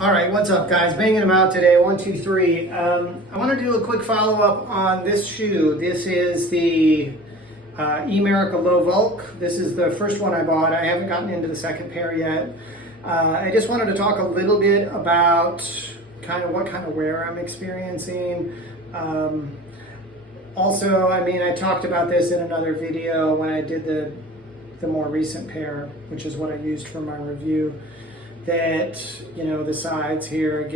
All right, what's up, guys? Banging them out today. 1, 2, 3. I want to do a quick follow-up on this shoe. This is the Emerica Low Volk. This is the first one I bought. I haven't gotten into the second pair yet. I just wanted to talk a little bit about what kind of wear I'm experiencing. Also, I talked about this in another video when I did the more recent pair, which is what I used for my review. That, the sides here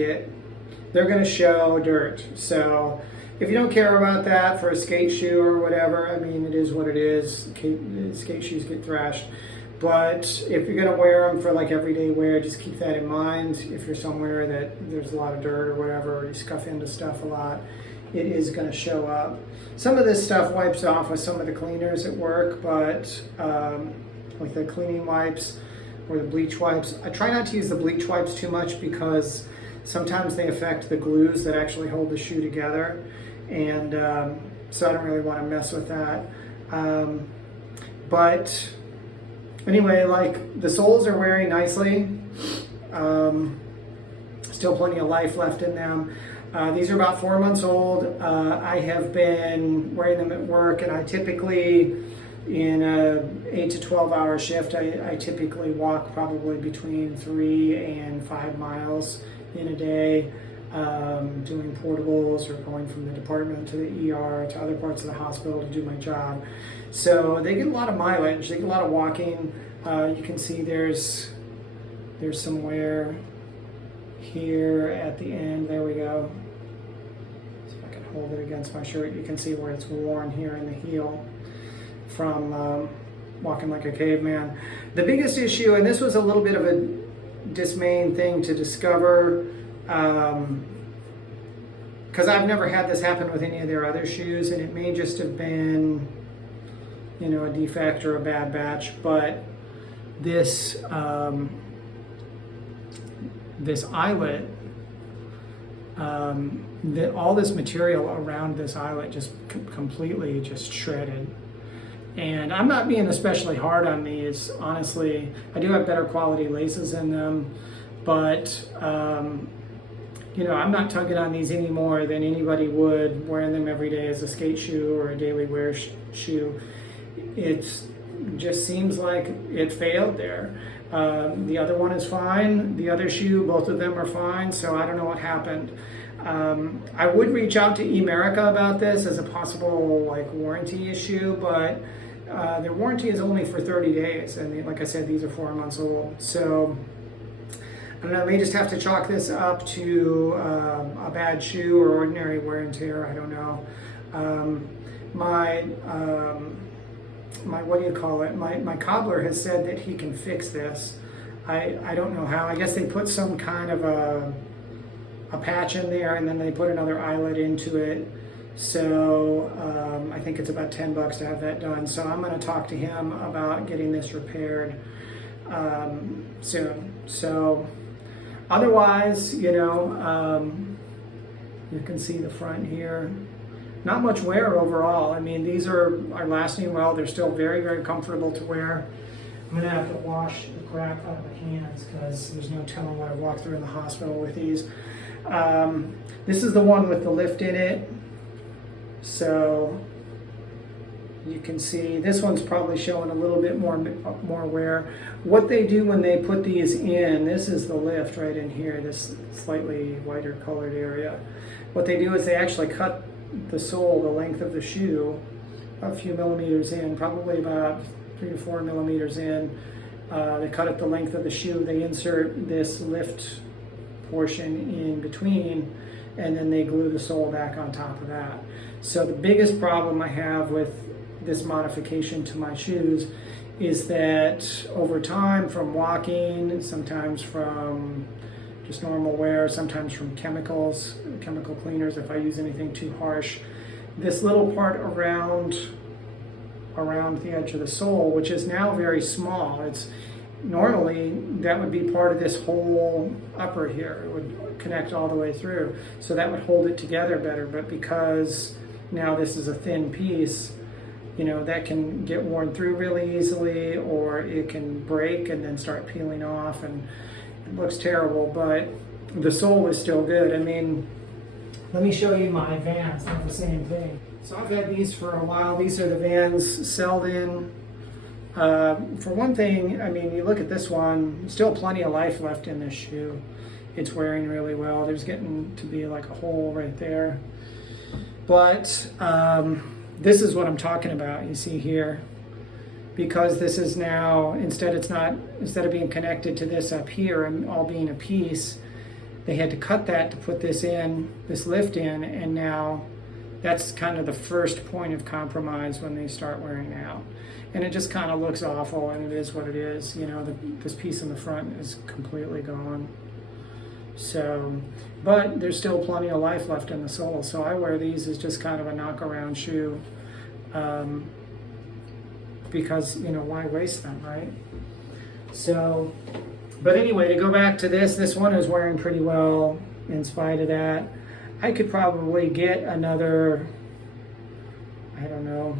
they're going to show dirt. So if you don't care about that for a skate shoe or whatever, it is what it is. Skate shoes get thrashed. But if you're going to wear them for like everyday wear, just keep that in mind. If you're somewhere that there's a lot of dirt or whatever, or you scuff into stuff a lot, it is going to show up. Some of this stuff wipes off with some of the cleaners at work, but like the cleaning wipes, or the bleach wipes. I try not to use the bleach wipes too much because sometimes they affect the glues that actually hold the shoe together, and so I don't really want to mess with that. But anyway, like the soles are wearing nicely. Still plenty of life left in them. These are about 4 months old. I have been wearing them at work, and I typically, in a 8 to 12 hour shift, I typically walk probably between 3 and 5 miles in a day, doing portables or going from the department to the ER to other parts of the hospital to do my job. So they get a lot of mileage, they get a lot of walking. You can see there's some wear here at the end. There we go. So if I can hold it against my shirt, you can see where it's worn here in the heel from walking like a caveman. The biggest issue, and this was a little bit of a dismaying thing to discover, because I've never had this happen with any of their other shoes, and it may just have been, a defect or a bad batch, but this this eyelet, all this material around this eyelet just completely just shredded. And I'm not being especially hard on these, honestly. I do have better quality laces in them, but I'm not tugging on these any more than anybody would wearing them every day as a skate shoe or a daily wear shoe. It just seems like it failed there. The other one is fine. The other shoe, both of them are fine, so I don't know what happened. I would reach out to Emerica about this as a possible warranty issue, but their warranty is only for 30 days, and like I said, these are 4 months old. So I don't know, I may just have to chalk this up to a bad shoe or ordinary wear and tear. I don't know. My what do you call it? My cobbler has said that he can fix this. I don't know how. I guess they put some kind of a patch in there, and then they put another eyelet into it. So I think it's about $10 to have that done. So I'm going to talk to him about getting this repaired soon. So otherwise, you can see the front here. Not much wear overall. These are lasting well. They're still very, very comfortable to wear. I'm going to have to wash the crap out of my hands because there's no telling what I've walked through in the hospital with these. This is the one with the lift in it. So you can see this one's probably showing a little bit more wear. What they do when they put these in, this is the lift right in here, this slightly whiter colored area. What they do is they actually cut the sole, the length of the shoe, a few millimeters in, probably about 3 to 4 millimeters in. They cut it the length of the shoe. They insert this lift portion in between, and then they glue the sole back on top of that. So the biggest problem I have with this modification to my shoes is that over time, from walking, sometimes from just normal wear, sometimes from chemical cleaners, if I use anything too harsh, this little part around the edge of the sole, which is now very small, it's normally that would be part of this whole upper here. It would connect all the way through, so that would hold it together better. But because now this is a thin piece, that can get worn through really easily, or it can break and then start peeling off, and it looks terrible. But the sole is still good. I mean, let me show you my Vans. They're the same thing. So I've had these for a while. These are the Vans Selden. For one thing, I mean, you look at this one, still plenty of life left in this shoe. It's wearing really well. There's getting to be like a hole right there. But this is what I'm talking about, you see here. Because this is now, instead of being connected to this up here and all being a piece, they had to cut that to put this in, this lift in, and now that's kind of the first point of compromise when they start wearing out. And it just kind of looks awful, and it is what it is. You know, this piece in the front is completely gone. So, but there's still plenty of life left in the sole. So I wear these as just kind of a knock-around shoe. Because, you know, why waste them, right? So, but anyway, to go back to this one is wearing pretty well in spite of that. I could probably get another, I don't know,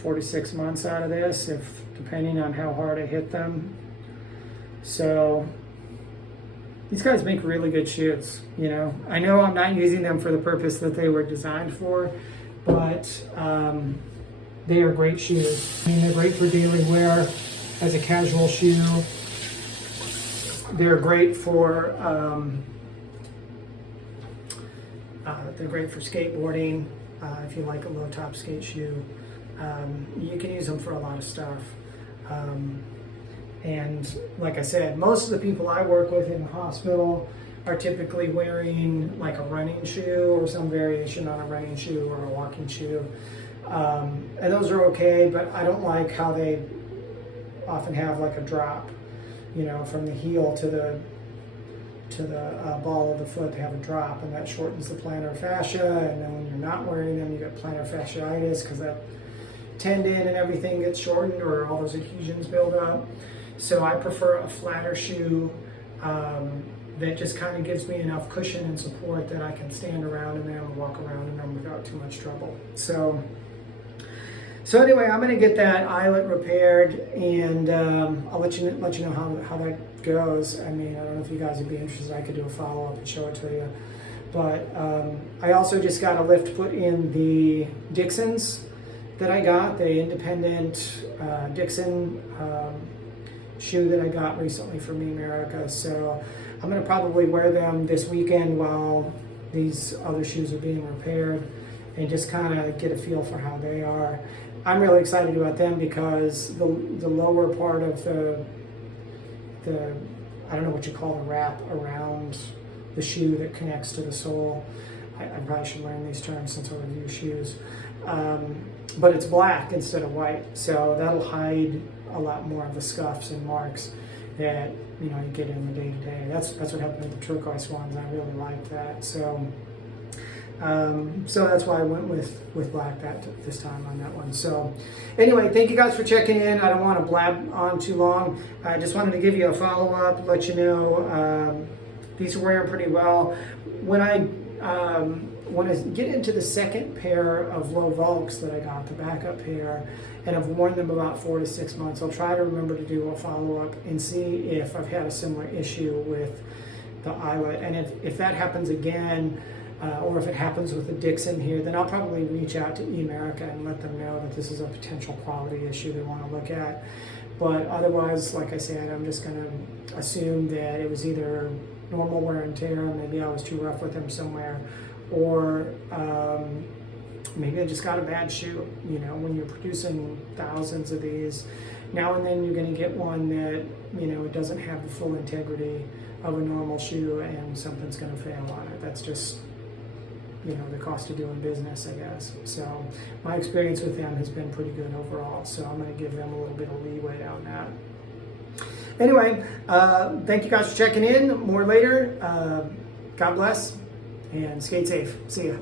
46 months out of this, if depending on how hard I hit them. So these guys make really good shoes, you know. I know I'm not using them for the purpose that they were designed for, but they are great shoes. I mean, they're great for daily wear as a casual shoe. They're great for skateboarding. If you like a low top skate shoe, you can use them for a lot of stuff. And like I said, most of the people I work with in the hospital are typically wearing like a running shoe or some variation on a running shoe or a walking shoe. And those are okay, but I don't like how they often have like a drop, you know, from the heel to the ball of the foot. They have a drop, and that shortens the plantar fascia, and then when you're not wearing them, you get plantar fasciitis because that tendon and everything gets shortened, or all those adhesions build up. So I prefer a flatter shoe that just kind of gives me enough cushion and support that I can stand around in them and walk around in them without too much trouble. So anyway, I'm going to get that eyelet repaired, and I'll let you know how that goes. I mean, I don't know if you guys would be interested. I could do a follow-up and show it to you. But I also just got a lift put in the Dixons that I got, the independent Dixon shoe that I got recently from America. So I'm going to probably wear them this weekend while these other shoes are being repaired, and just kind of get a feel for how they are. I'm really excited about them because the lower part of the I don't know what you call the wrap around the shoe that connects to the sole. I probably should learn these terms since I review shoes. But it's black instead of white, so that'll hide a lot more of the scuffs and marks that, you know, you get in the day-to-day. That's what happened with the turquoise ones. I really liked that. So that's why I went with black this time on that one. So anyway, thank you guys for checking in. I don't want to blab on too long. I just wanted to give you a follow-up, let you know these are wearing pretty well. When I get into the second pair of low Volks that I got, the backup pair, and I've worn them about 4 to 6 months, I'll try to remember to do a follow-up and see if I've had a similar issue with the eyelet. And if that happens again, or if it happens with the Dixon here, then I'll probably reach out to America and let them know that this is a potential quality issue they want to look at. But otherwise, like I said, I'm just going to assume that it was either normal wear and tear, maybe I was too rough with them somewhere, or maybe I just got a bad shoe. You know, when you're producing thousands of these, now and then you're going to get one that, you know, it doesn't have the full integrity of a normal shoe, and something's going to fail on it. That's just, you know, the cost of doing business, I guess. So my experience with them has been pretty good overall, so I'm going to give them a little bit of leeway on that. Anyway, thank you guys for checking in. More later. God bless, and skate safe. See ya.